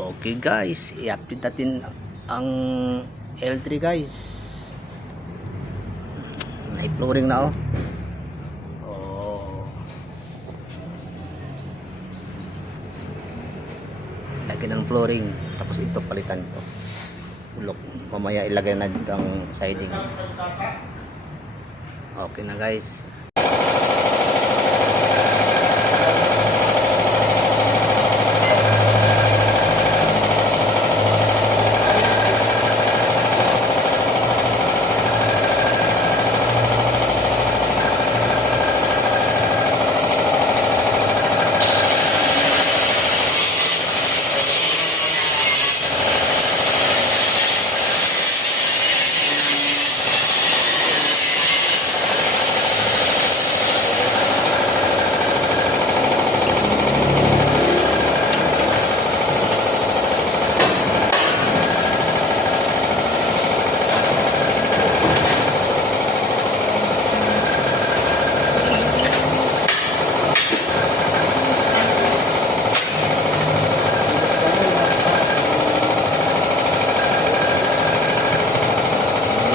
Okay guys, i-update natin ang L3 guys. Na-flooring na oh. Lagyan ng flooring, tapos ito palitan to. Ulok. Mamaya ilagay na dito ang siding. Okay na guys.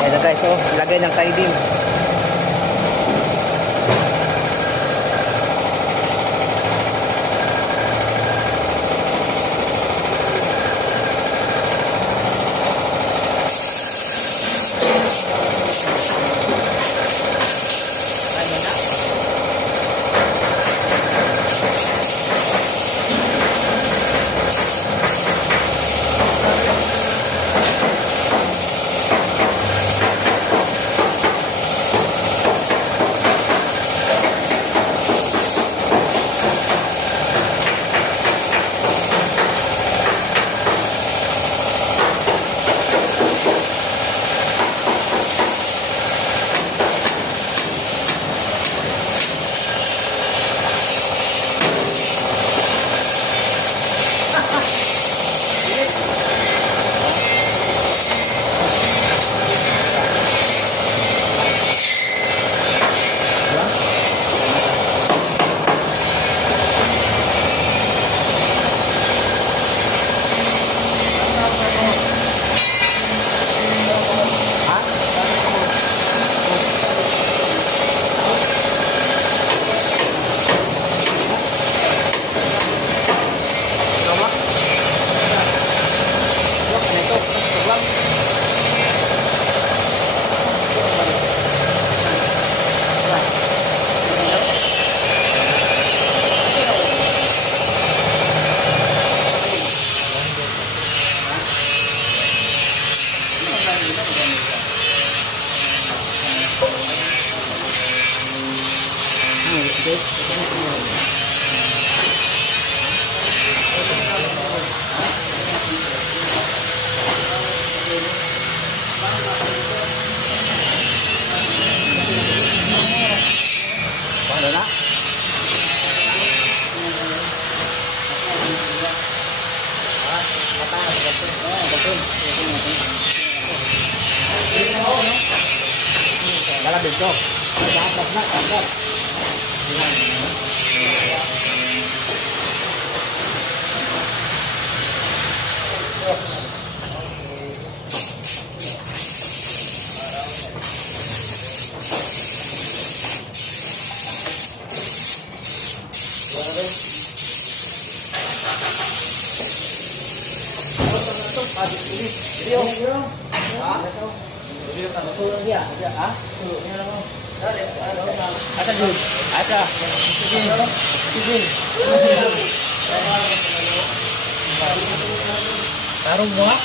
Ayan guys, oh, lagay ng siding. Paano na? Malabig ko. Dapat na, dapat. Tarong mo nga.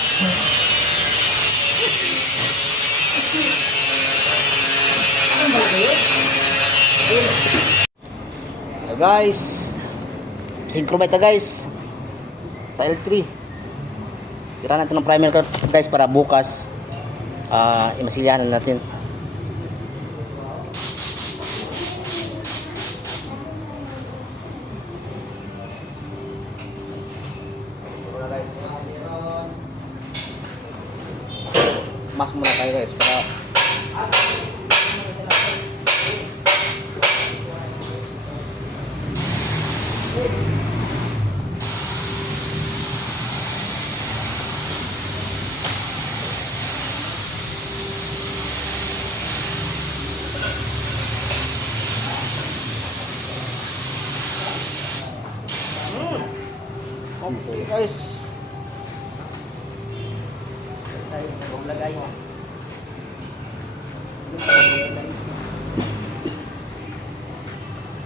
Guys, synchromite guys sa L3. Tira natin ng primer guys para bukas imasilyanan natin. Mas muna tayo guys para Okay guys. Guys, bola guys.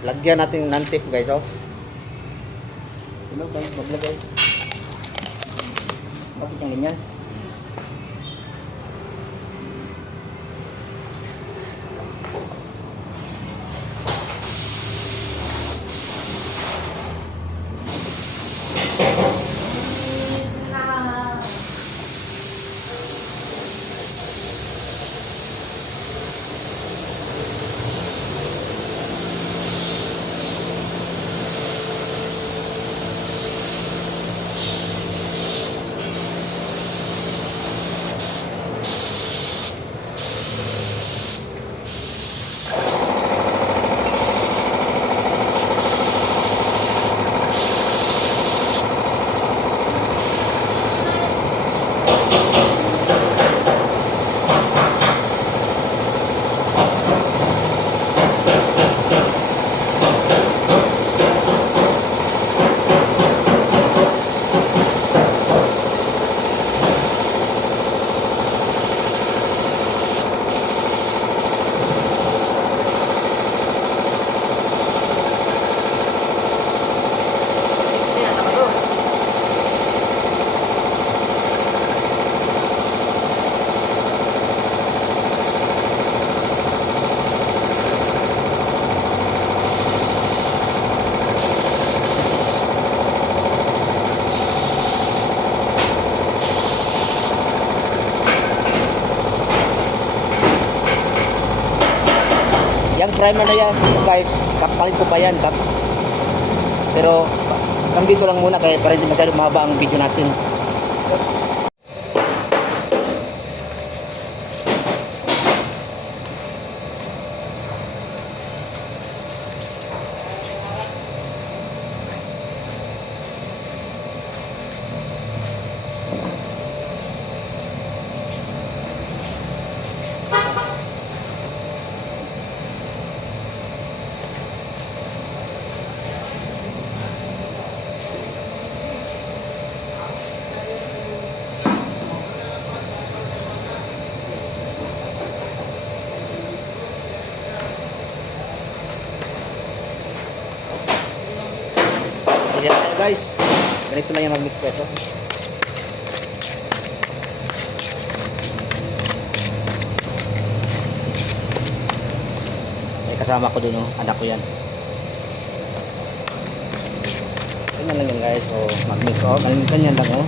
Lagyan natin ng tip guys, oh. Hello guys, maglagay. Bakit yung ganyan? Yung primer na yan, guys, kapalit ko pa yan, kap. Pero hanggang dito lang muna kaya para hindi masyadong mahaba ang video natin. Sige tayo guys, ganito lang yung mag-mix ko ito. May kasama ko dun, oh. Anak ko yan. Ganyan lang yan guys, so mag-mix, oh. Ganyan lang, oh.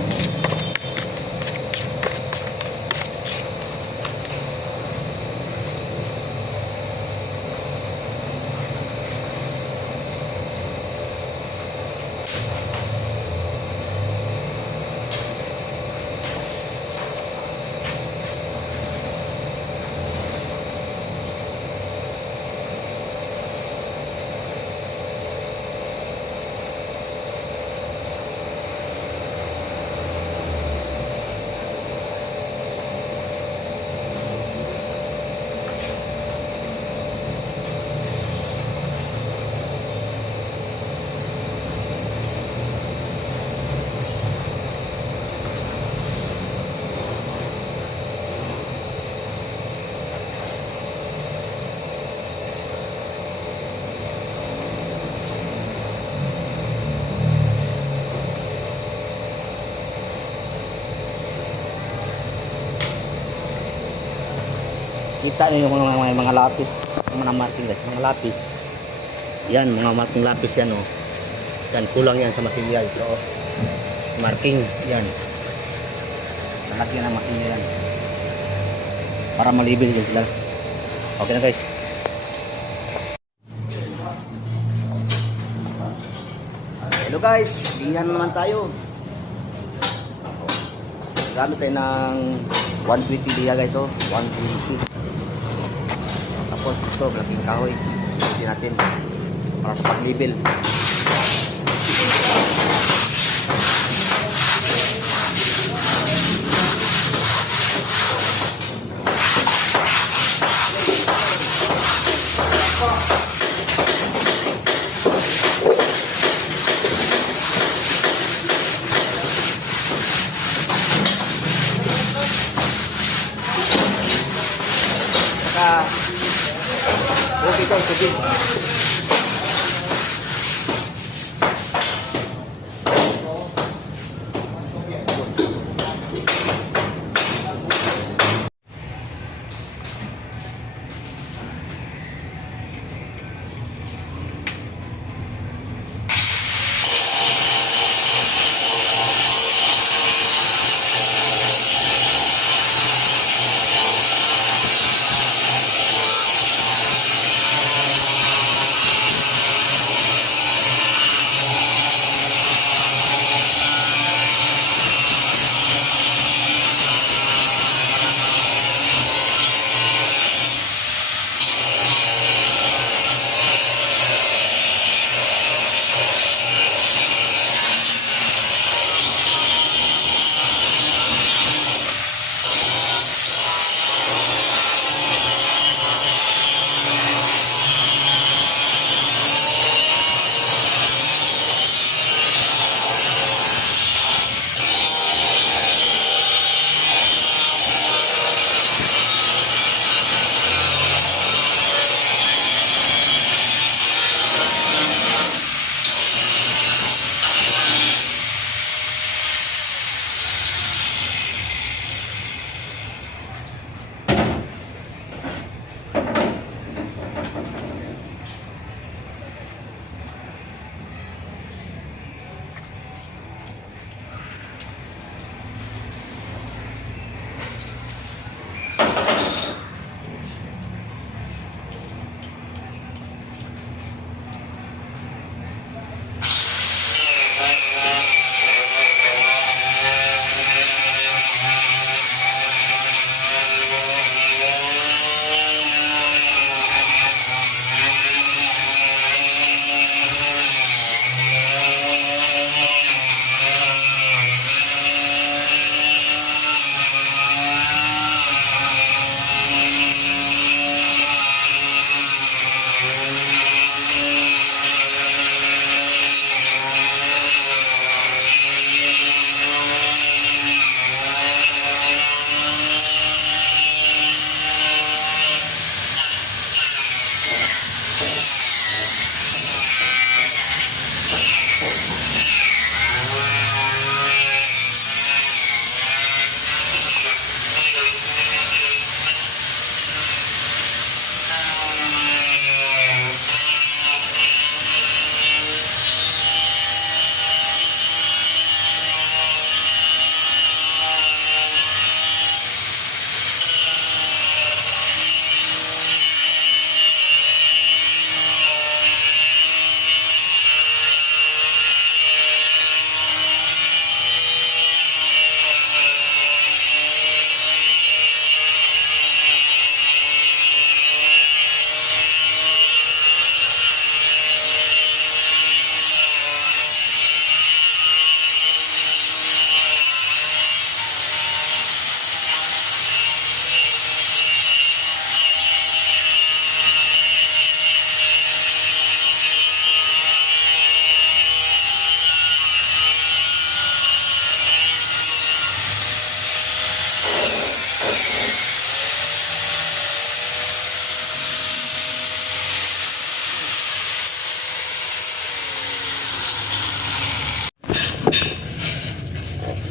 Kita niyo yung mga lapis, mga marking guys, mga lapis. Yan, mga marking lapis yan, oh. Yan, kulang yan sa masilya ito, oh. Marking, yan. Lalagyan ng masilya yan. Para malibin din sila. Okay na guys. Hello guys, lihan naman tayo. Gamit tayo ng 120 liha guys, oh. 120. Tapos ito, malaking kahoy. Pwede natin para sa paglibel. tubig.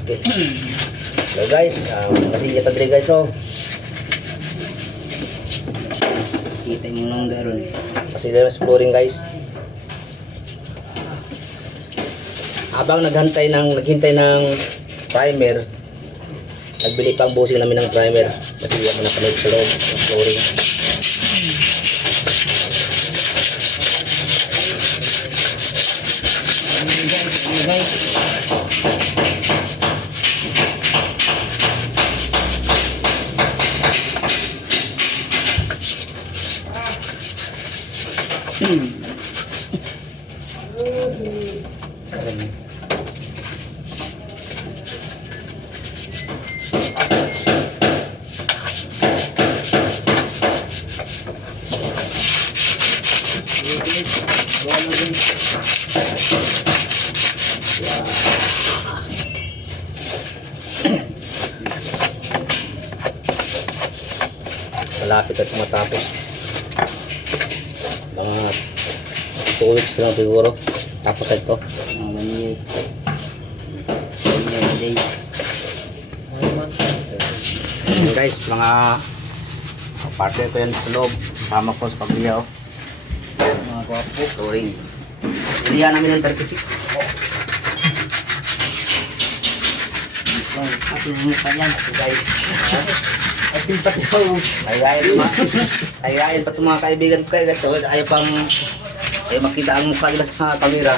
Okay. So guys, kasi ito diri guys oh. Kita mo nung garon. Kasi diri sa flooring guys. Habang naghintay ng primer, nagbili pa ang busing namin ng primer. Kasi yan na napanood sa loob ng flooring. Guys. Malapit at matapos. 2 weeks lang siguro. Tapos ito. 1 year. 1 year a day. Guys, mga partner ko yan sa loob. Sama ko sa pamilya. Mga gwapo. Touring. Ilihan namin ng 36. Pati ng mukha niyan. Guys. Apil pati ako. Ayayin pa itong mga kaibigan ko kayo. Ayaw pang makita ang mukha nila sa camera.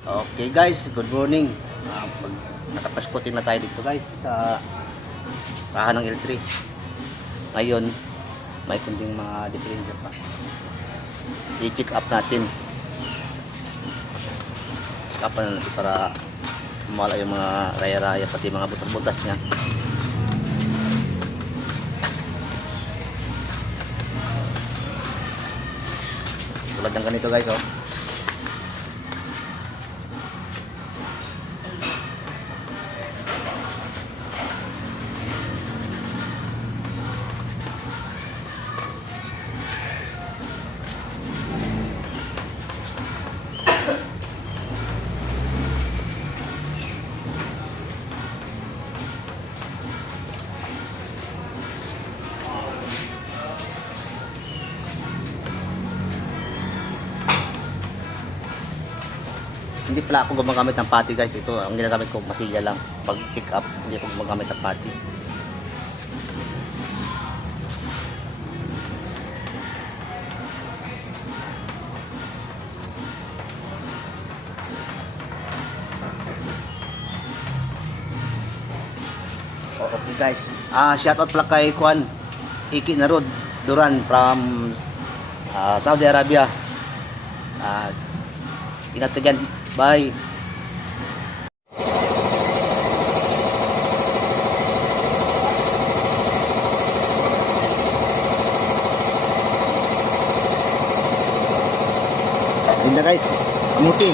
Okay guys, good morning. Nakapaskotin na tayo dito guys sa kahan ng L3. Ngayon, may kunting mga diferensya pa. I-check up natin. Check up na natin para mawala yung mga raya-raya pati mga butas-butas niya. Tulad ng ganito guys, oh. Hindi pala ako gumagamit ng pati guys. Ito ang ginagamit ko, masilya lang. Pag check up, hindi ako gumagamit ng pati. Okay guys. Shoutout pala kay Juan Iki Narod Duran from Saudi Arabia. Ingat ka dyan. Bye. Ganda guys. Kamuti.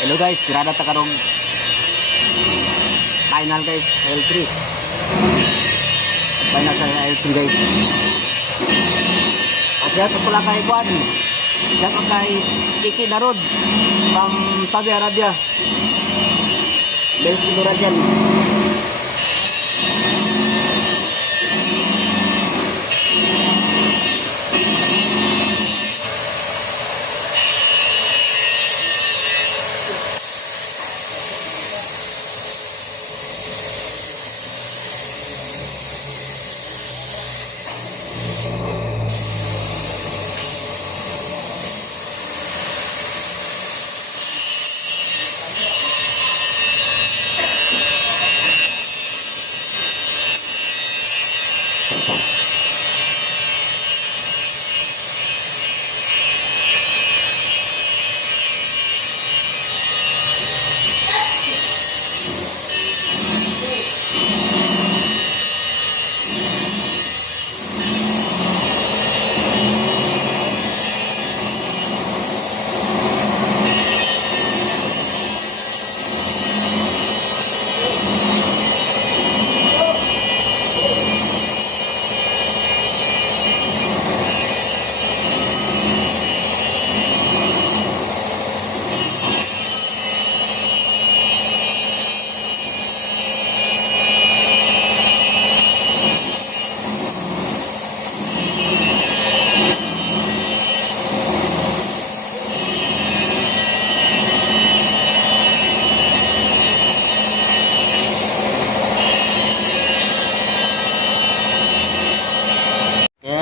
Hello guys, tirada ta karong final guys, L3. Final sa L3 guys. Shout out pala kay Juan. Shout out kay Iki Narod from Saudi Arabia. Best siguro dyan.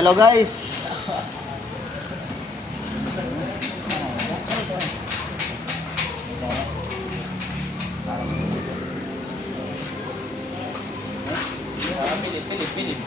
Hello guys. Pilip.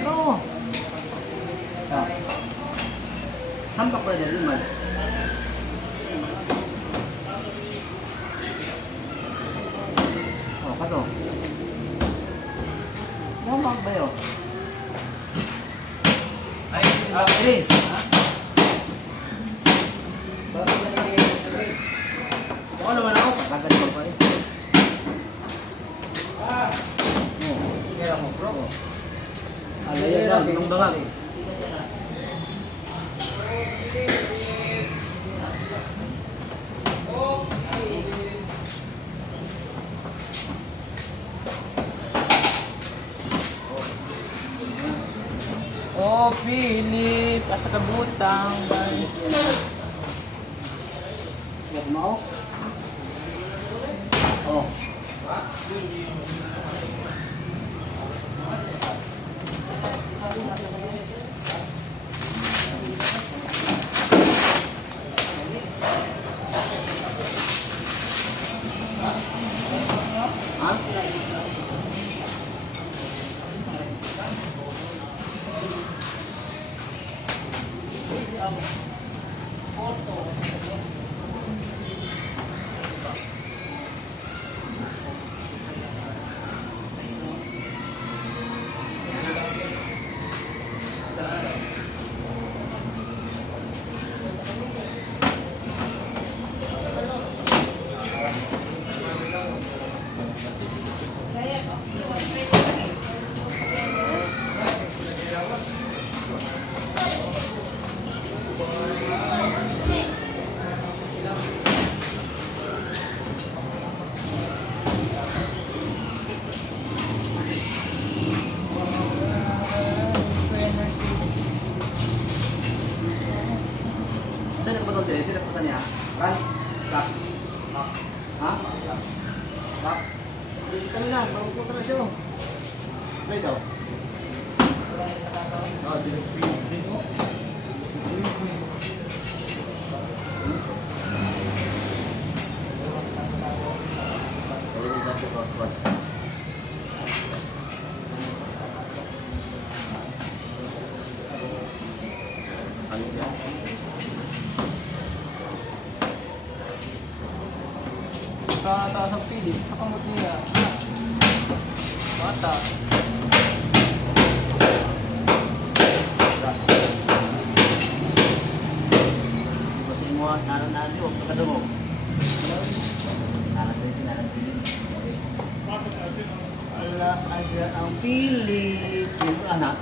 No. Ah. Sampak pa rin man. Oh, kato. Gamak ba yun? Ay, Ini. Ako naman ako, kagad ko pa rin. kaya mo bro. Ano yan lang, binong bangang. Oh, Philip, asa ka butang. Huwag mo ako. Oh. Ha? Ito nagputol din, ito nagputol niya. Ran? Rock? Ha? Rock? Kami na, magpupunta na siya. Ano ito? Ano yan? Taas ang Philip, sa kamot niya. Bata. Kasi mo, nanan yun, pagkadungo. Nanan. Ala, asa ang Philip. Yung anak.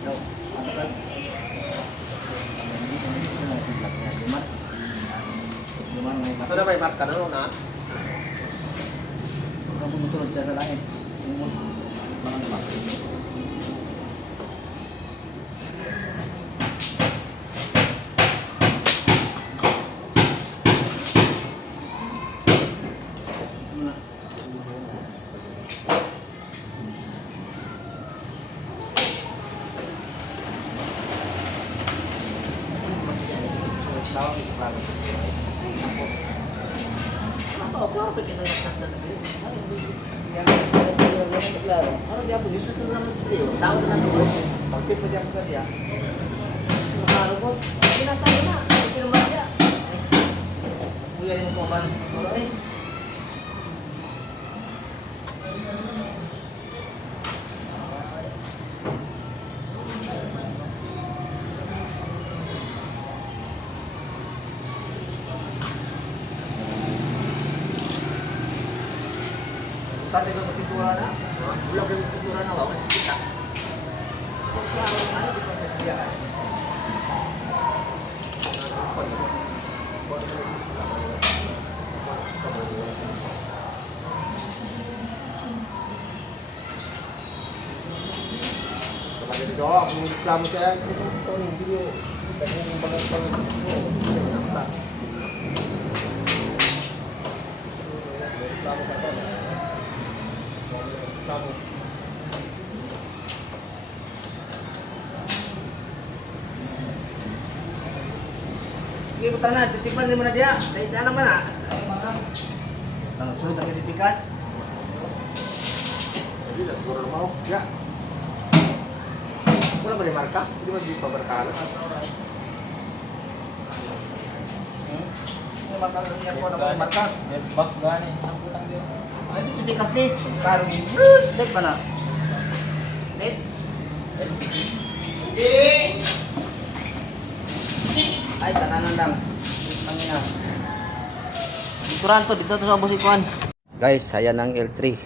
Hello. Ano ka? Ito na may marka na na. Kung sumusunod siya sa langit. Mga pa. Tawag ito klaro. Klaro pa kita na Klaro. Ano kaya po, Jesus na naman ito. Tao na ito ko. Pagkit mo diyan ka diya. Klaro po. Pinatayo na. Pinumaya niya. Kuya rin mo po ba sa pagkuro eh. Butas ito ng pintura na. Bulag yung pintura na. Wala kita. Ano di pa siya? Kapag ito, kung reklamo siya, ito yung video. Kasi yung mga reklamo ka ba? Reklamo. Sige, buta na. Titipan din mo na diya. Kahit na naman ah. Sunod ang kitipikas. Hindi na, siguro naman ako. Ya. Wala ba yung marka? Hindi ba di pa markahan? Marka niya ko na marka. Bak gani. Ang putang diyo. Ay, di kitipikas ni. Karo ni. Dek ba na? Dek? LPG. Ay, tananan lang. Ang ina. Ikuran to, dito to sa busikuan. Guys, ayan ang L3.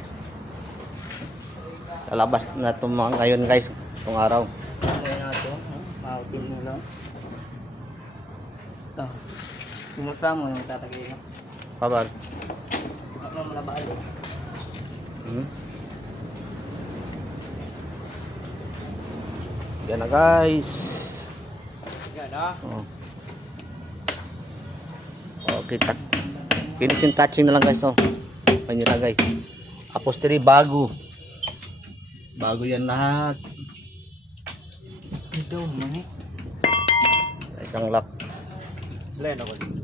Lalabas na ito mga ngayon guys, itong araw. Ngayon na ito. Pautin mo lang. Ito. Yung reklamo yung tatagay mo. Pabar. Ano mo na balik? Yan na guys. Yan ah. Oh. Okay, finishing touching na lang guys, oh. Panilagay. Upholstery bago. Bago yan lahat. Ito, mani. Isang lock. Selain ako dito.